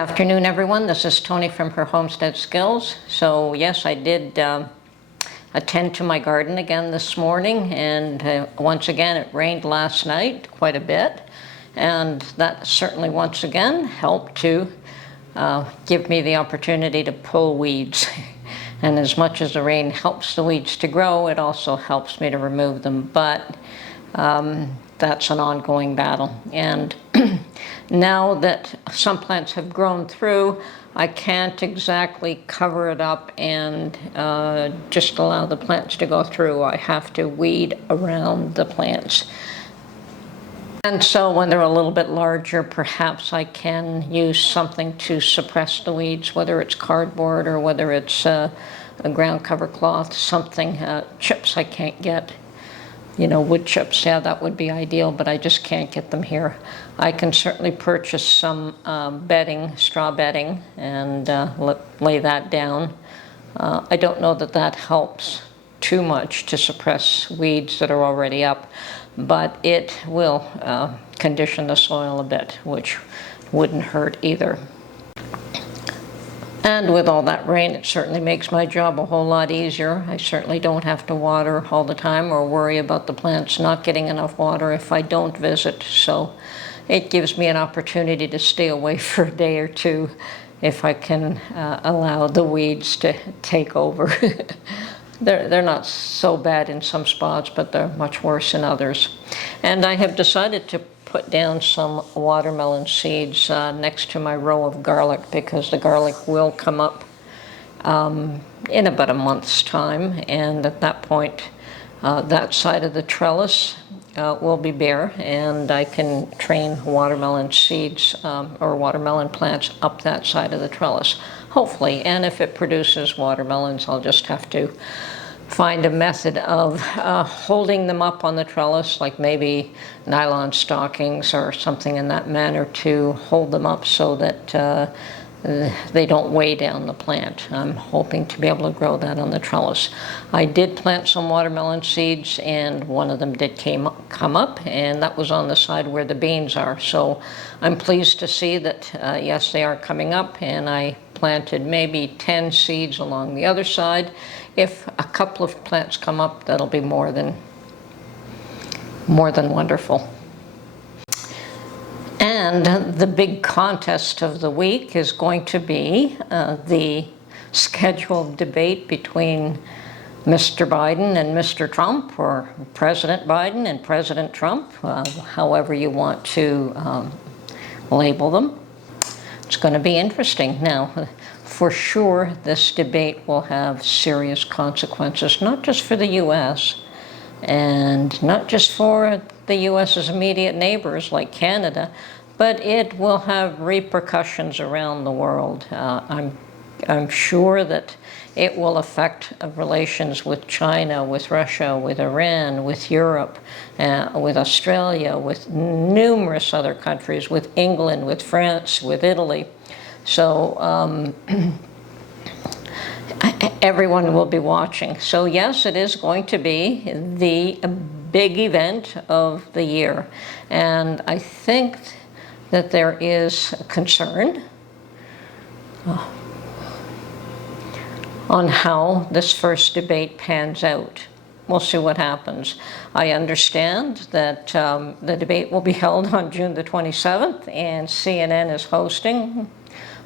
Good afternoon, everyone. This is Tony from her Homestead Skills. So yes, I did attend to my garden again this morning, and once again it rained last night quite a bit, and that certainly once again helped to give me the opportunity to pull weeds. And as much as the rain helps the weeds to grow, it also helps me to remove them, but that's an ongoing battle. And now that some plants have grown through, I can't exactly cover it up and just allow the plants to go through. I have to weed around the plants. And so when they're a little bit larger, perhaps I can use something to suppress the weeds, whether it's cardboard or whether it's a ground cover cloth, something, chips I can't get. You know, wood chips, yeah, that would be ideal, but I just can't get them here. I can certainly purchase some bedding, straw bedding, and lay that down. I don't know that that helps too much to suppress weeds that are already up, but it will condition the soil a bit, which wouldn't hurt either. And with all that rain, it certainly makes my job a whole lot easier. I certainly don't have to water all the time or worry about the plants not getting enough water if I don't visit. So it gives me an opportunity to stay away for a day or two if I can allow the weeds to take over. They're not so bad in some spots, but they're much worse in others. And I have decided to put down some watermelon seeds next to my row of garlic, because the garlic will come up in about a month's time, and at that point that side of the trellis will be bare, and I can train watermelon seeds or watermelon plants up that side of the trellis, hopefully. And if it produces watermelons, I'll just have to find a method of holding them up on the trellis, like maybe nylon stockings or something in that manner to hold them up so that they don't weigh down the plant. I'm hoping to be able to grow that on the trellis. I did plant some watermelon seeds, and one of them did come up, and that was on the side where the beans are. So I'm pleased to see that, yes, they are coming up, and I planted maybe 10 seeds along the other side. If a couple of plants come up, that'll be more than wonderful. And the big contest of the week is going to be the scheduled debate between Mr. Biden and Mr. Trump, or President Biden and President Trump, however you want to label them. It's going to be interesting. Now, for sure, this debate will have serious consequences, not just for the U.S., and not just for the U.S.'s immediate neighbors like Canada, but it will have repercussions around the world. I'm sure that it will affect relations with China, with Russia, with Iran, with Europe, with Australia, with numerous other countries, with England, with France, with Italy. So everyone will be watching. So yes, it is going to be the big event of the year. And I think that there is concern on how this first debate pans out. We'll see what happens. I understand that the debate will be held on June the 27th, and CNN is hosting,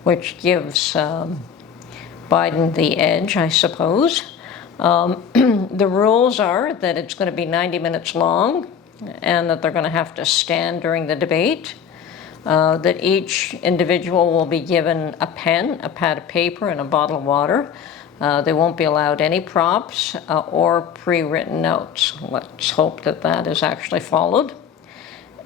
which gives Biden the edge, I suppose. The rules are that it's going to be 90 minutes long, and that they're going to have to stand during the debate, that each individual will be given a pen, a pad of paper, and a bottle of water. They won't be allowed any props or pre-written notes. Let's hope that that is actually followed.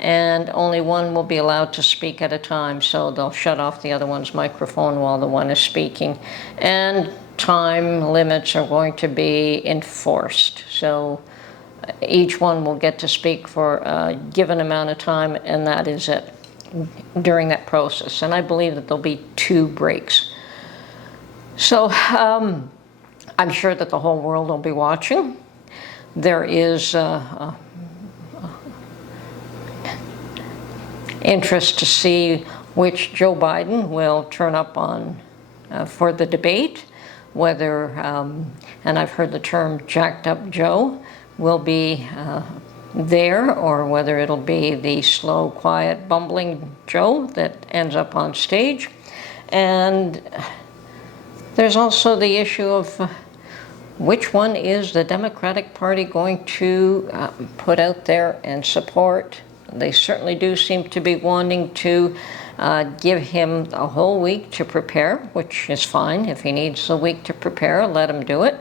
And only one will be allowed to speak at a time, so they'll shut off the other one's microphone while the one is speaking. And time limits are going to be enforced. So each one will get to speak for a given amount of time, and that is it during that process. And I believe that there'll be 2 breaks. So I'm sure that the whole world will be watching. There is interest to see which Joe Biden will turn up on for the debate, whether, and I've heard the term jacked up Joe, will be there, or whether it'll be the slow, quiet, bumbling Joe that ends up on stage. And there's also the issue of which one is the Democratic Party going to put out there and support. They certainly do seem to be wanting to give him a whole week to prepare, which is fine. If he needs a week to prepare, let him do it.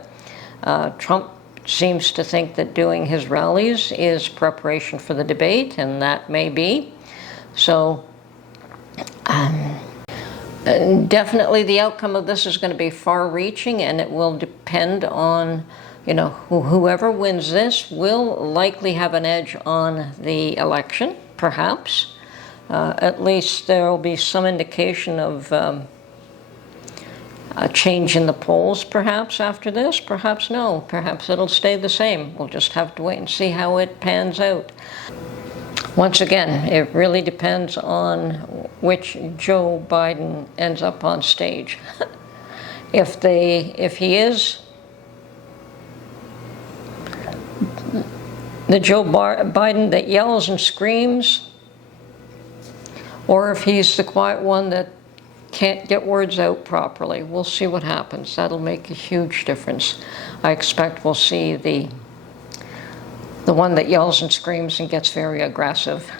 Trump seems to think that doing his rallies is preparation for the debate, and that may be. So definitely the outcome of this is going to be far-reaching, and it will depend on, you know, whoever wins this will likely have an edge on the election, perhaps. At least there will be some indication of a change in the polls, perhaps, after this. Perhaps no. Perhaps it'll stay the same. We'll just have to wait and see how it pans out. Once again, it really depends on which Joe Biden ends up on stage. If he is the Joe Biden that yells and screams, or if he's the quiet one that can't get words out properly, we'll see what happens. That'll make a huge difference. I expect we'll see the one that yells and screams and gets very aggressive.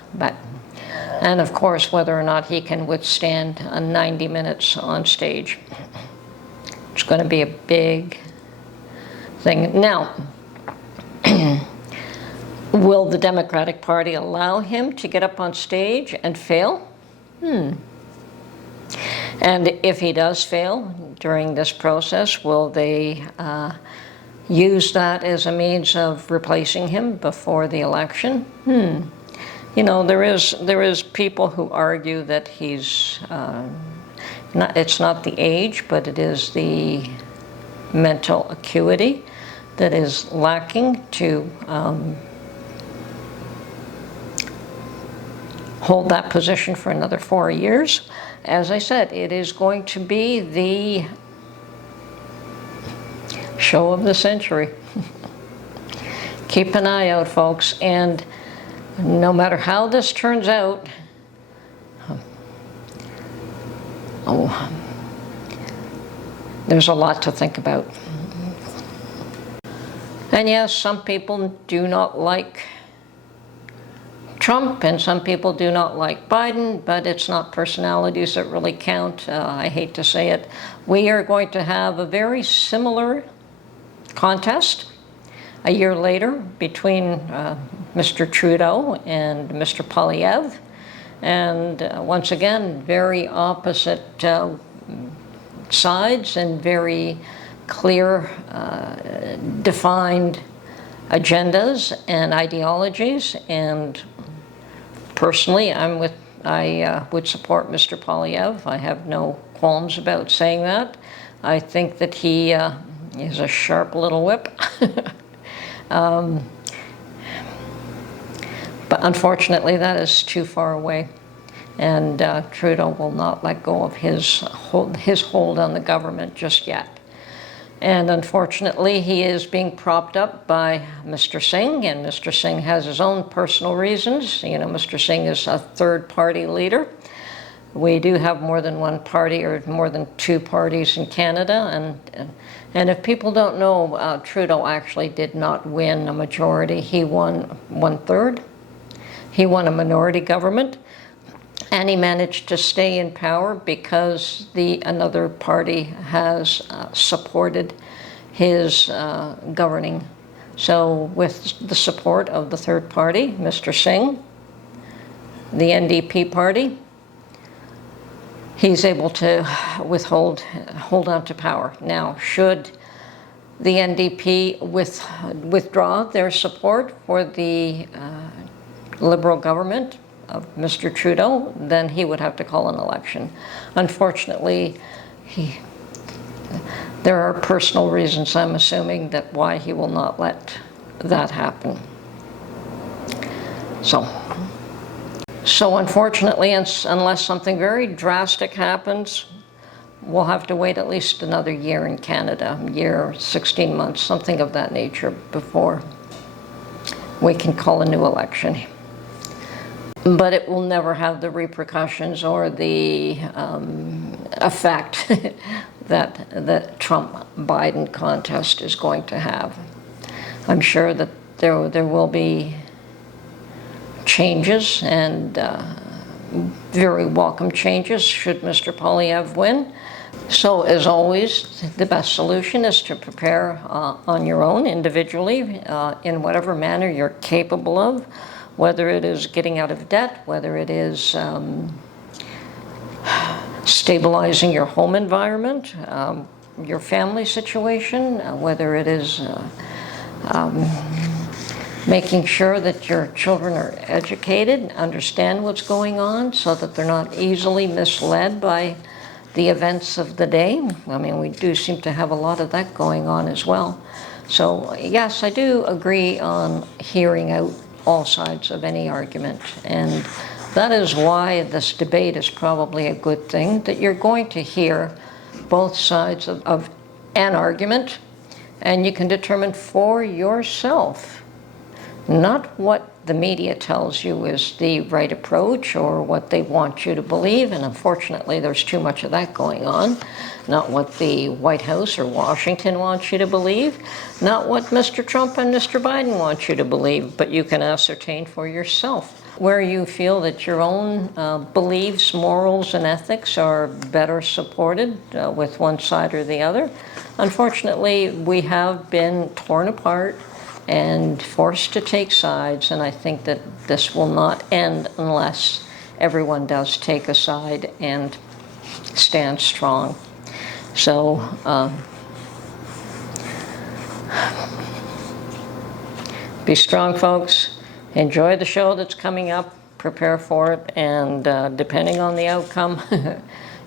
And of course, whether or not he can withstand 90 minutes on stage. It's going to be a big thing. Now, will the Democratic Party allow him to get up on stage and fail? And if he does fail during this process, will they use that as a means of replacing him before the election? You know, there is people who argue that he's it's not the age, but it is the mental acuity that is lacking to hold that position for another 4 years. As I said, it is going to be the show of the century. Keep an eye out, folks, and no matter how this turns out, there's a lot to think about. And yes, some people do not like Trump, and some people do not like Biden, but it's not personalities that really count. I hate to say it. We are going to have a very similar contest a year later between Mr. Trudeau and Mr. Poilievre. And once again, very opposite sides and very clear, defined agendas and ideologies. And personally, I would support Mr. Poilievre. I have no qualms about saying that. I think that he is a sharp little whip. But unfortunately, that is too far away. And Trudeau will not let go of his hold on the government just yet. And unfortunately, he is being propped up by Mr. Singh, and Mr. Singh has his own personal reasons. You know, Mr. Singh is a third-party leader. We do have more than one party, or more than two parties in Canada. And if people don't know, Trudeau actually did not win a majority. He won 1/3. He won a minority government. And he managed to stay in power because another party has supported his governing. So with the support of the third party, Mr. Singh, the NDP party, he's able to hold on to power. Now, should the NDP withdraw their support for the Liberal government of Mr. Trudeau, then he would have to call an election. Unfortunately, there are personal reasons, I'm assuming, that why he will not let that happen. So unfortunately, unless something very drastic happens, we'll have to wait at least another year in Canada, a year, 16 months, something of that nature, before we can call a new election. But it will never have the repercussions or the effect that the Trump-Biden contest is going to have. I'm sure that there will be changes, and very welcome changes should Mr. Poilievre win. So as always, the best solution is to prepare on your own individually in whatever manner you're capable of, whether it is getting out of debt, whether it is stabilizing your home environment, your family situation, whether it is making sure that your children are educated, understand what's going on so that they're not easily misled by the events of the day. I mean, we do seem to have a lot of that going on as well. So yes, I do agree on hearing out all sides of any argument, and that is why this debate is probably a good thing, that you're going to hear both sides of an argument, and you can determine for yourself not what the media tells you is the right approach or what they want you to believe, and unfortunately there's too much of that going on. Not what the White House or Washington wants you to believe, not what Mr. Trump and Mr. Biden want you to believe, but you can ascertain for yourself where you feel that your own beliefs, morals, and ethics are better supported with one side or the other. Unfortunately, we have been torn apart and forced to take sides, and I think that this will not end unless everyone does take a side and stand strong. So be strong, folks. Enjoy the show that's coming up, prepare for it, and depending on the outcome,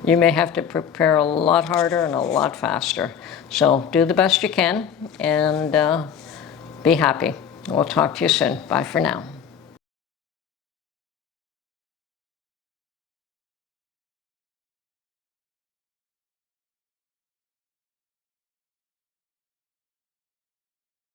you may have to prepare a lot harder and a lot faster. So do the best you can, and be happy. We'll talk to you soon. Bye for now.